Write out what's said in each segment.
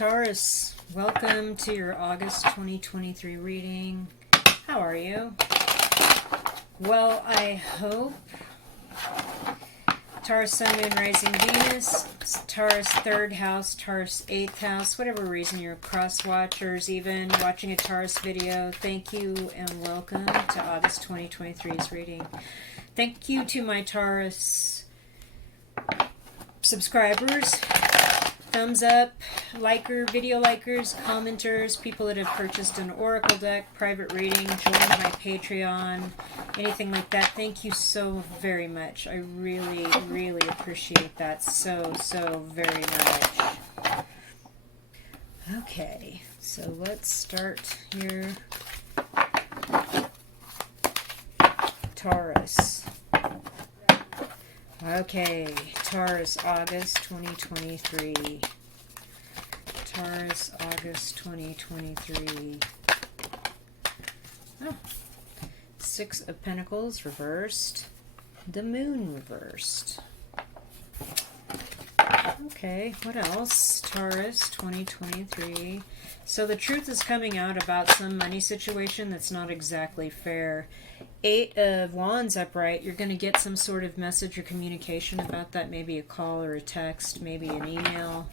Taurus, welcome to your August 2023 reading. How are you? Well, I hope Taurus, Sun, Moon, Rising, Venus, Taurus 3rd house, Taurus 8th house, whatever reason you're cross-watchers, even watching a Taurus video, thank you and welcome to August 2023's reading. Thank you to my Taurus subscribers, thumbs up, video likers, commenters, people that have purchased an Oracle deck, private reading, joined my Patreon, anything like that. Thank you so very much. I really, really appreciate that so very much. Okay, so let's start here. Taurus. Okay, Taurus, August 2023. Taurus, August 2023. Oh, 6 of Pentacles reversed. The Moon reversed. Okay, what else? Taurus, 2023. So the truth is coming out about some money situation that's not exactly fair. 8 of Wands upright, you're going to get some sort of message or communication about that, maybe a call or a text, maybe an email,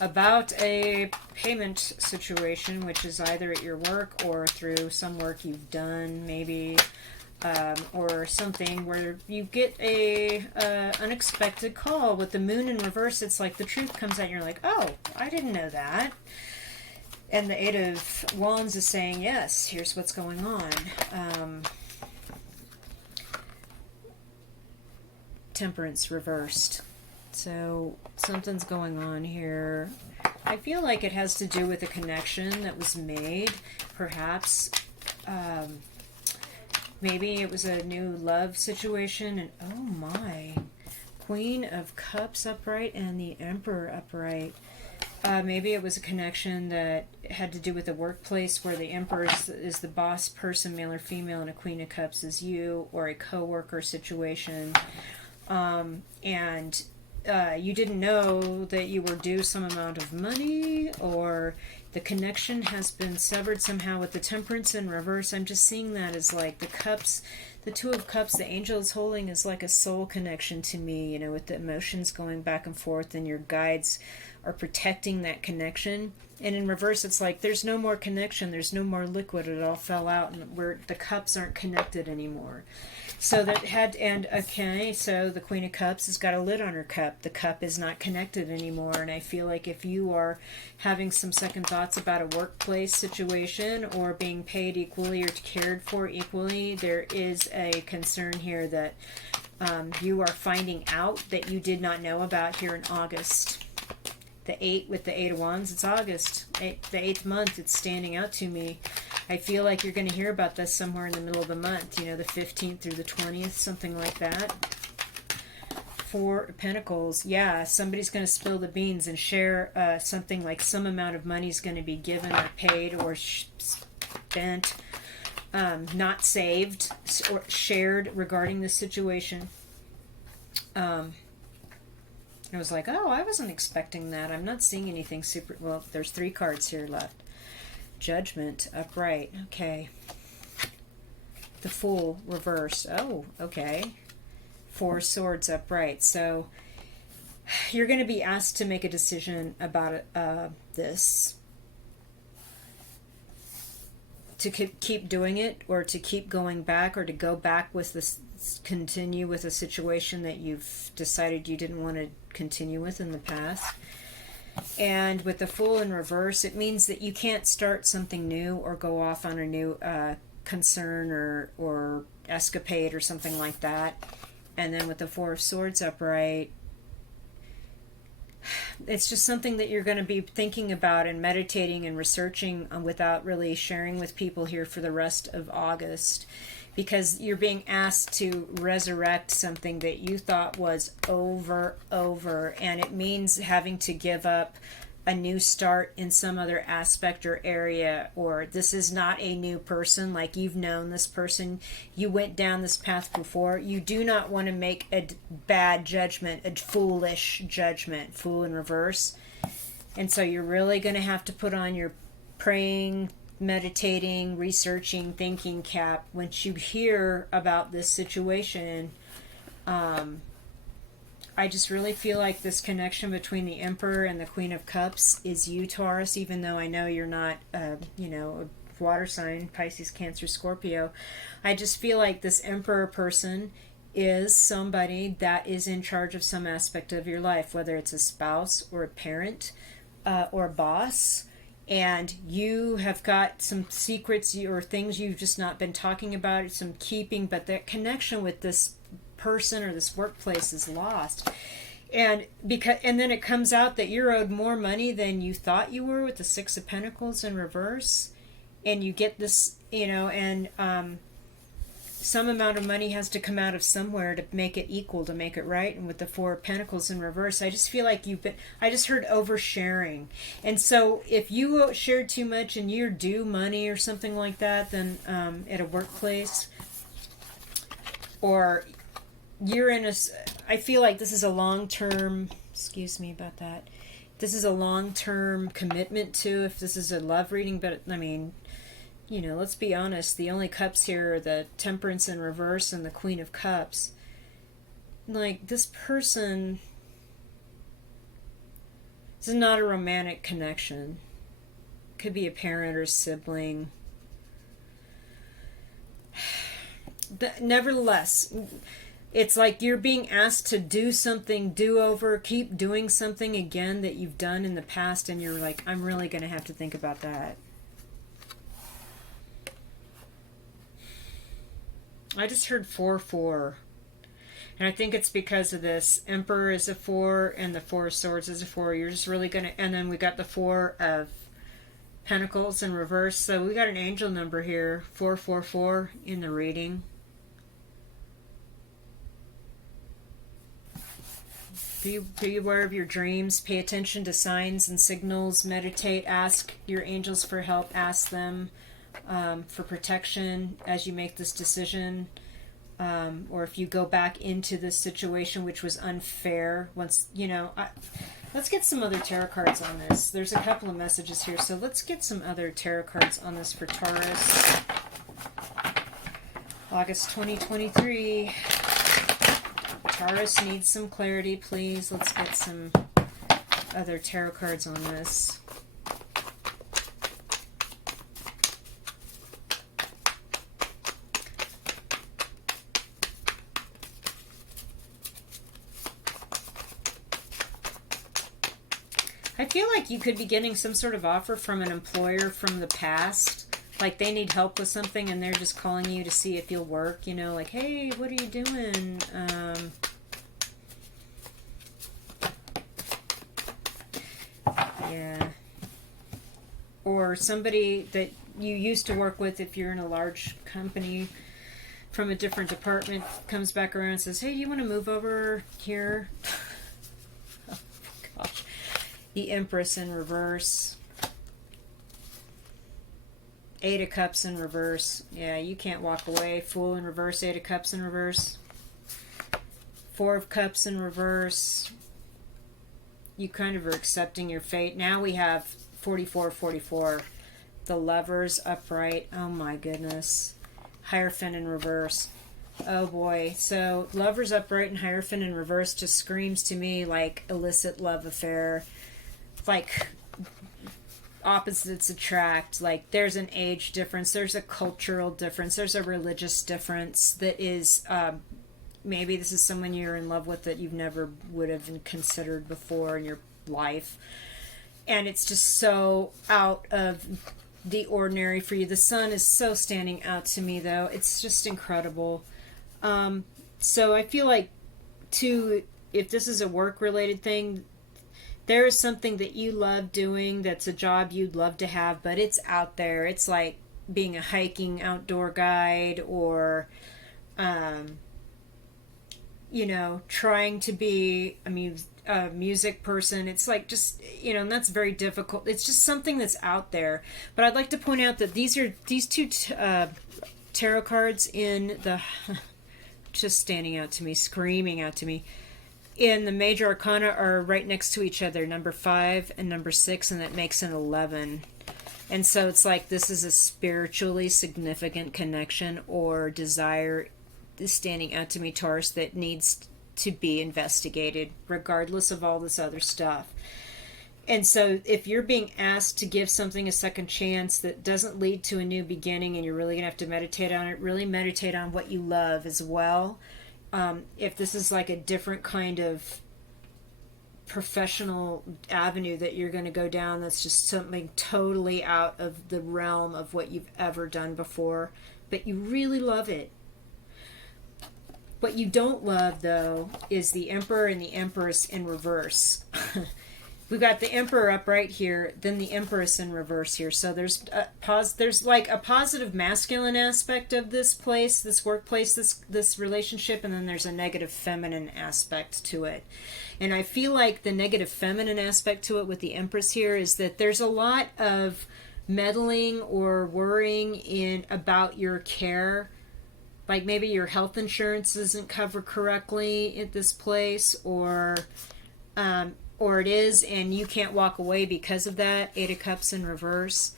about a payment situation, which is either at your work or through some work you've done, maybe, or something where you get a unexpected call. With the Moon in reverse, it's like the truth comes out and you're like, oh, I didn't know that. And the 8 of Wands is saying, yes, here's what's going on. Temperance reversed. So something's going on here. I feel like it has to do with a connection that was made. Perhaps, maybe it was a new love situation. And oh my, Queen of Cups upright and the Emperor upright. Maybe it was a connection that had to do with the workplace where the Emperor is the boss person, male or female, and a Queen of Cups is you, or a co-worker situation. And you didn't know that you were due some amount of money, or the connection has been severed somehow with the Temperance in reverse. I'm just seeing that as like the Cups, the 2 of Cups, the angel is holding is like a soul connection to me, you know, with the emotions going back and forth, and your guides are protecting that connection. And in reverse, it's like there's no more connection, there's no more liquid, it all fell out, and where the cups aren't connected anymore. So that had, and okay, so the Queen of Cups has got a lid on her cup. The cup is not connected anymore, and I feel like if you are having some second thoughts about a workplace situation or being paid equally or cared for equally, there is a concern here that you are finding out that you did not know about here in August. The 8 with the 8 of Wands, it's August, the 8th month, it's standing out to me. I feel like you're going to hear about this somewhere in the middle of the month, you know, the 15th through the 20th, something like that. 4 of Pentacles, yeah, somebody's going to spill the beans and share something, like some amount of money is going to be given or paid or spent, not saved or shared regarding this situation. I was like, oh, I wasn't expecting that. I'm not seeing anything super... Well, there's 3 cards here left. Judgment, upright. Okay. The Fool, reversed. Oh, okay. 4 Swords, upright. So, you're going to be asked to make a decision about this. To keep doing it, or to keep going back, or to go back with this... continue with a situation that you've decided you didn't want to continue with in the past. And with the Fool in reverse, it means that you can't start something new or go off on a new concern or escapade or something like that. And then with the 4 of Swords upright, it's just something that you're going to be thinking about and meditating and researching without really sharing with people here for the rest of August. Because you're being asked to resurrect something that you thought was over, and it means having to give up a new start in some other aspect or area, or this is not a new person, like you've known this person, you went down this path before. You do not want to make a bad judgment, a foolish judgment, Fool in reverse. And so you're really going to have to put on your praying, meditating, researching, thinking cap once you hear about this situation. I just really feel like this connection between the Emperor and the Queen of Cups is you, Taurus, even though I know you're not, a water sign, Pisces, Cancer, Scorpio. I just feel like this Emperor person is somebody that is in charge of some aspect of your life, whether it's a spouse or a parent or a boss. And you have got some secrets or things you've just not been talking about, some keeping, but that connection with this person or this workplace is lost. And then it comes out that you're owed more money than you thought you were with the Six of Pentacles in reverse. And you get this, and some amount of money has to come out of somewhere to make it equal, to make it right. And with the Four of Pentacles in reverse, I just feel like I just heard oversharing. And so if you shared too much and you're due money or something like that, then at a workplace, or you're I feel like this is a long-term, excuse me about that, this is a long-term commitment to, if this is a love reading, but I mean, let's be honest, the only cups here are the Temperance in reverse and the Queen of Cups. Like, this person, this is not a romantic connection. Could be a parent or a sibling. Nevertheless, it's like you're being asked to do something, do over, keep doing something again that you've done in the past, and you're like, I'm really going to have to think about that. I just heard 4-4. And I think it's because of this. Emperor is a 4 and the Four of Swords is a 4. You're just really going to... And then we got the 4 of Pentacles in reverse. So we got an angel number here. 444 in the reading. Be aware of your dreams. Pay attention to signs and signals. Meditate. Ask your angels for help. Ask them for protection as you make this decision. Or if you go back into this situation which was unfair. Once, let's get some other tarot cards on this. There's a couple of messages here. So let's get some other tarot cards on this for Taurus. August 2023. Taurus needs some clarity, please. Let's get some other tarot cards on this. I feel like you could be getting some sort of offer from an employer from the past. Like they need help with something and they're just calling you to see if you'll work. Like, hey, what are you doing? Yeah. Or somebody that you used to work with, if you're in a large company from a different department, comes back around and says, hey, do you want to move over here? Oh, gosh. The Empress in reverse. Eight of Cups in reverse. Yeah, you can't walk away. Fool in reverse. Eight of Cups in reverse. Four of Cups in reverse. You kind of are accepting your fate. Now we have 44-44. The Lovers upright. Oh my goodness. Hierophant in reverse. Oh boy. So Lovers upright and Hierophant in reverse just screams to me like illicit love affair. Like opposites attract. Like there's an age difference. There's a cultural difference. There's a religious difference that is... maybe this is someone you're in love with that you've never would have considered before in your life. And it's just so out of the ordinary for you. The sun is so standing out to me, though. It's just incredible. So I feel like, too, if this is a work-related thing, there is something that you love doing that's a job you'd love to have, but it's out there. It's like being a hiking outdoor guide or... trying to be a music person. It's like just, and that's very difficult. It's just something that's out there. But I'd like to point out that these two tarot cards in the, just standing out to me, screaming out to me, And the major arcana are right next to each other, number 5 and number 6, and that makes an 11. And so it's like this is a spiritually significant connection or desire standing out to me, Taurus, that needs to be investigated regardless of all this other stuff. And so if you're being asked to give something a second chance that doesn't lead to a new beginning, and you're really going to have to meditate on it, really meditate on what you love as well. If this is like a different kind of professional avenue that you're going to go down, that's just something totally out of the realm of what you've ever done before, but you really love it. What you don't love, though, is the Emperor and the Empress in reverse. We've got the Emperor up right here, then the Empress in reverse here. So there's like a positive masculine aspect of this place, this workplace, this relationship, and then there's a negative feminine aspect to it. And I feel like the negative feminine aspect to it with the Empress here is that there's a lot of meddling or worrying about your care. Like maybe your health insurance isn't covered correctly at this place, or it is, and you can't walk away because of that. 8 of Cups in reverse,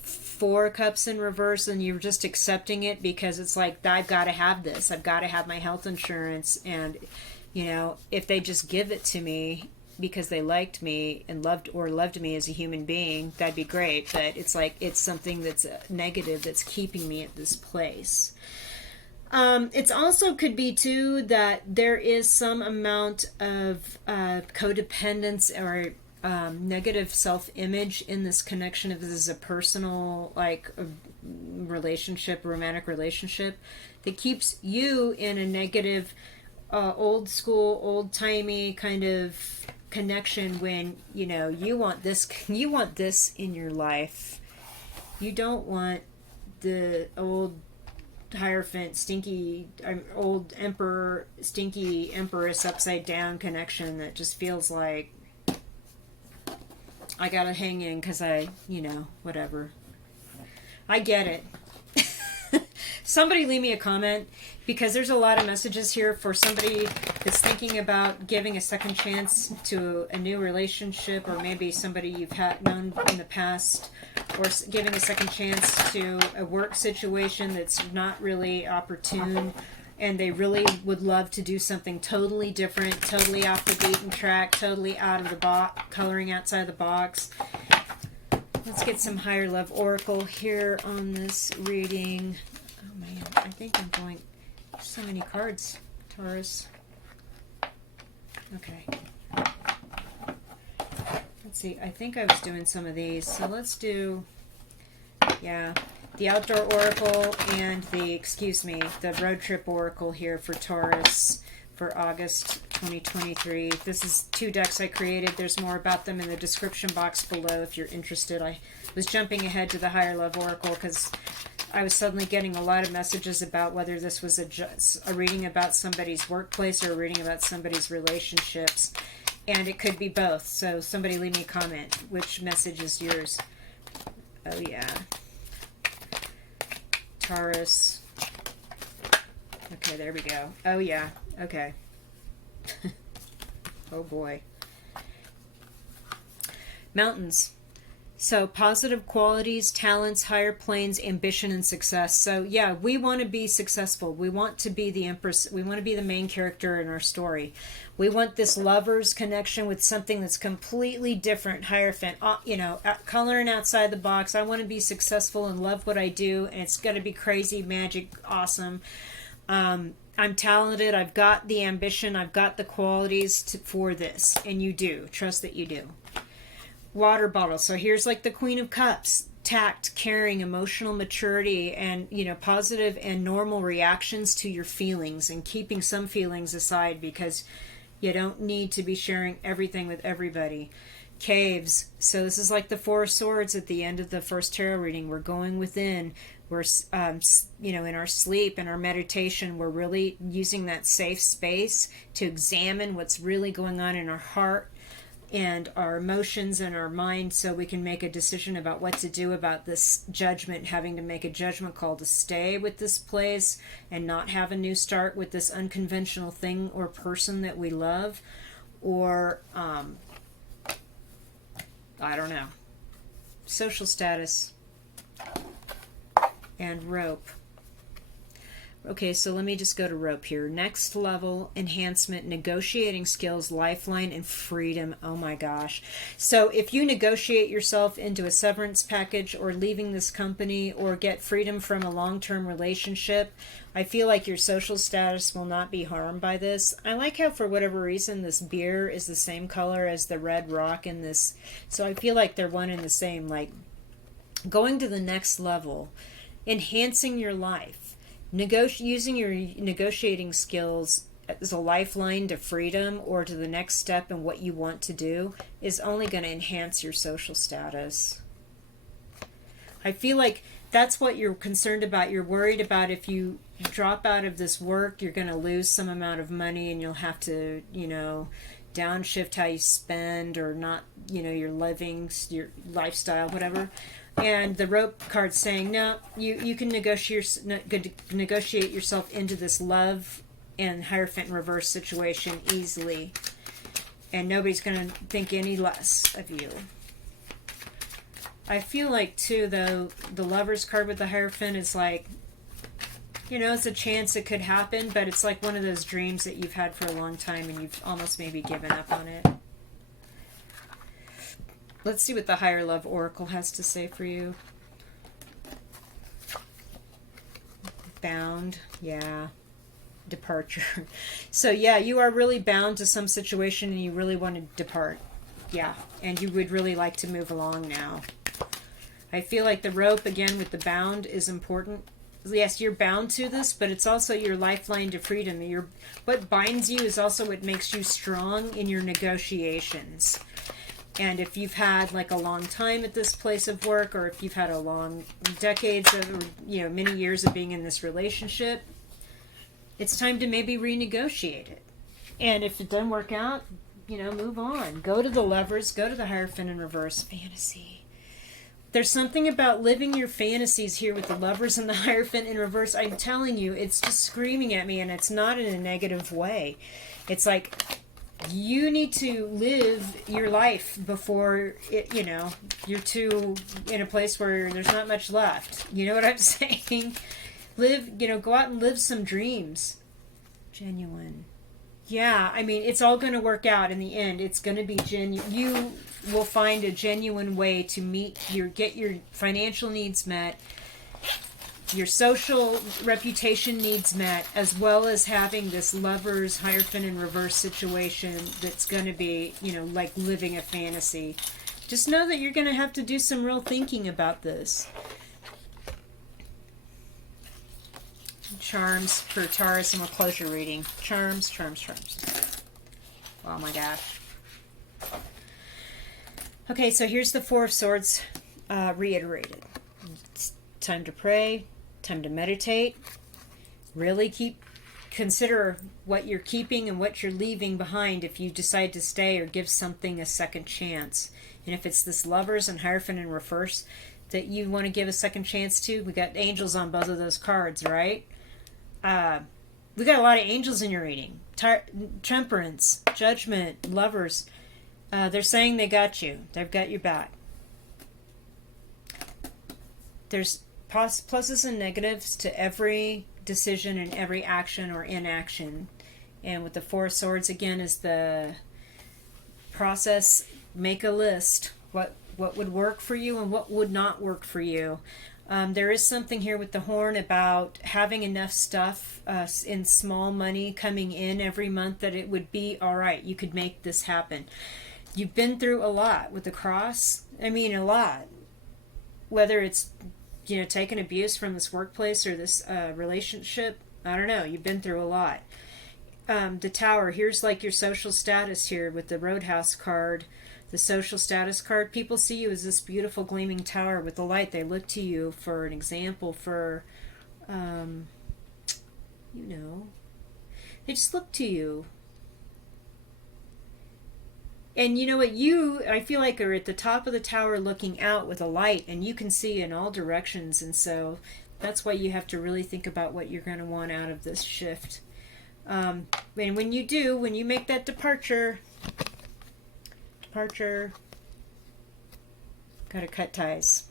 4 of Cups in reverse, and you're just accepting it because it's like, I've got to have this. I've got to have my health insurance, and if they just give it to me because they liked me and loved me as a human being, that'd be great. But it's like it's something that's negative that's keeping me at this place. It's also could be too that there is some amount of codependence or negative self-image in this connection. If this is a personal relationship, romantic relationship, that keeps you in a negative, old school, old timey kind of connection. When you want this in your life, you don't want the old Hierophant, stinky, old emperor, stinky empress upside down connection that just feels like I gotta hang in because whatever. I get it. Somebody leave me a comment, because there's a lot of messages here for somebody that's thinking about giving a second chance to a new relationship, or maybe somebody you've known in the past, or giving a second chance to a work situation that's not really opportune, and they really would love to do something totally different, totally off the beaten track, totally out of the box, coloring outside the box. Let's get some higher love oracle here on this reading. Oh man, I think I'm going so many cards, Taurus. Okay. Let's see, I think I was doing some of these, so let's do, the outdoor oracle and the road trip oracle here for Taurus for August 2023. This is 2 decks I created. There's more about them in the description box below if you're interested. I was jumping ahead to the higher love oracle because I was suddenly getting a lot of messages about whether this was a reading about somebody's workplace or a reading about somebody's relationships. And it could be both. So somebody leave me a comment. Which message is yours? Oh, yeah. Taurus. Okay, there we go. Oh, yeah. Okay. Oh, boy. Mountains. So positive qualities, talents, higher planes, ambition, and success. So yeah, we want to be successful. We want to be the Empress. We want to be the main character in our story. We want this lover's connection with something that's completely different, Hierophant, coloring outside the box. I want to be successful and love what I do, and it's going to be crazy, magic, awesome. I'm talented. I've got the ambition. I've got the qualities for this, and you do. Trust that you do. Water bottle. So here's like the Queen of Cups. Tact, caring, emotional maturity, and positive and normal reactions to your feelings, and keeping some feelings aside because you don't need to be sharing everything with everybody. Caves. So this is like the 4 of Swords at the end of the first tarot reading. We're going within. We're in our sleep and our meditation, we're really using that safe space to examine what's really going on in our heart. and our emotions and our mind, so we can make a decision about what to do about this judgment, having to make a judgment call to stay with this place and not have a new start with this unconventional thing or person that we love, or I don't know. Social status and rope. Okay, so let me just go to rope here. Next level, enhancement, negotiating skills, lifeline, and freedom. Oh my gosh. So if you negotiate yourself into a severance package or leaving this company or get freedom from a long-term relationship, I feel like your social status will not be harmed by this. I like how for whatever reason this beer is the same color as the red rock in this. So I feel like they're one and the same. Like going to the next level, enhancing your life. Using your negotiating skills as a lifeline to freedom or to the next step in what you want to do is only going to enhance your social status. I feel like that's what you're concerned about. You're worried about if you drop out of this work, you're going to lose some amount of money and you'll have to, downshift how you spend or not, your living, your lifestyle, whatever. And the rope card's saying, no, you can negotiate yourself into this love and Hierophant in reverse situation easily. And nobody's going to think any less of you. I feel like, too, though, the Lover's card with the Hierophant is like, it's a chance it could happen, but it's like one of those dreams that you've had for a long time and you've almost maybe given up on it. Let's see what the Higher Love Oracle has to say for you. Bound, yeah. Departure. So yeah, you are really bound to some situation and you really want to depart. Yeah, and you would really like to move along now. I feel like the rope, again, with the bound is important. Yes, you're bound to this, but it's also your lifeline to freedom. What binds you is also what makes you strong in your negotiations. And if you've had like a long time at this place of work, or if you've had a long decades of, many years of being in this relationship, it's time to maybe renegotiate it. And if it doesn't work out, move on. Go to the Lovers, go to the Hierophant in reverse. Fantasy. There's something about living your fantasies here with the Lovers and the Hierophant in reverse. I'm telling you, it's just screaming at me, and it's not in a negative way. It's like, you need to live your life before you're too in a place where there's not much left. You know what I'm saying? Go out and live some dreams. Genuine. Yeah, I mean, it's all going to work out in the end. It's going to be genuine. You will find a genuine way to get your financial needs met, your social reputation needs met, as well as having this Lover's Hierophant in reverse situation that's going to be, like living a fantasy. Just know that you're going to have to do some real thinking about this. Charms for Taurus, and we'll close your reading. Charms. Oh my gosh. Okay, so here's the Four of Swords reiterated. It's time to pray. Time to meditate. Really consider what you're keeping and what you're leaving behind if you decide to stay or give something a second chance. And if it's this Lovers and Hierophant in reverse that you want to give a second chance to, we got angels on both of those cards, right? We got a lot of angels in your reading. Temperance, Judgment, Lovers. They're saying they got you. They've got your back. There's pluses and negatives to every decision and every action or inaction. And with the Four of Swords, again, is the process. Make a list. What would work for you and what would not work for you. There is something here with the Horn about having enough stuff in small money coming in every month that it would be all right. You could make this happen. You've been through a lot with the Cross. I mean, a lot. Whether it's taking abuse from this workplace or this relationship, I don't know. You've been through a lot. The Tower. Here's like your social status here with the Roadhouse card. The social status card. People see you as this beautiful gleaming tower with the light. They look to you for an example, for, they just look to you. And you know what? I feel like, are at the top of the tower looking out with a light, and you can see in all directions. And so that's why you have to really think about what you're going to want out of this shift. And when you make that departure, got to cut ties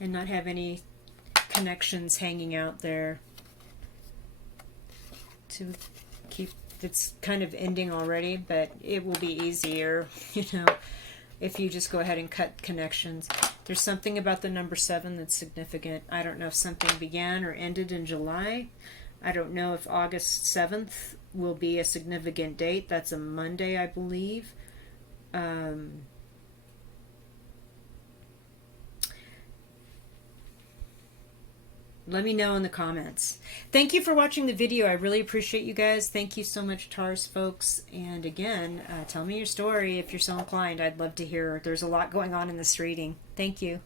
and not have any connections hanging out there to keep. It's kind of ending already, but it will be easier, if you just go ahead and cut connections. There's something about the number 7 that's significant. I don't know if something began or ended in July. I don't know if August 7th will be a significant date. That's a Monday, I believe. Let me know in the comments. Thank you for watching the video. I really appreciate you guys. Thank you so much, Taurus folks. And again, tell me your story if you're so inclined. I'd love to hear. There's a lot going on in this reading. Thank you.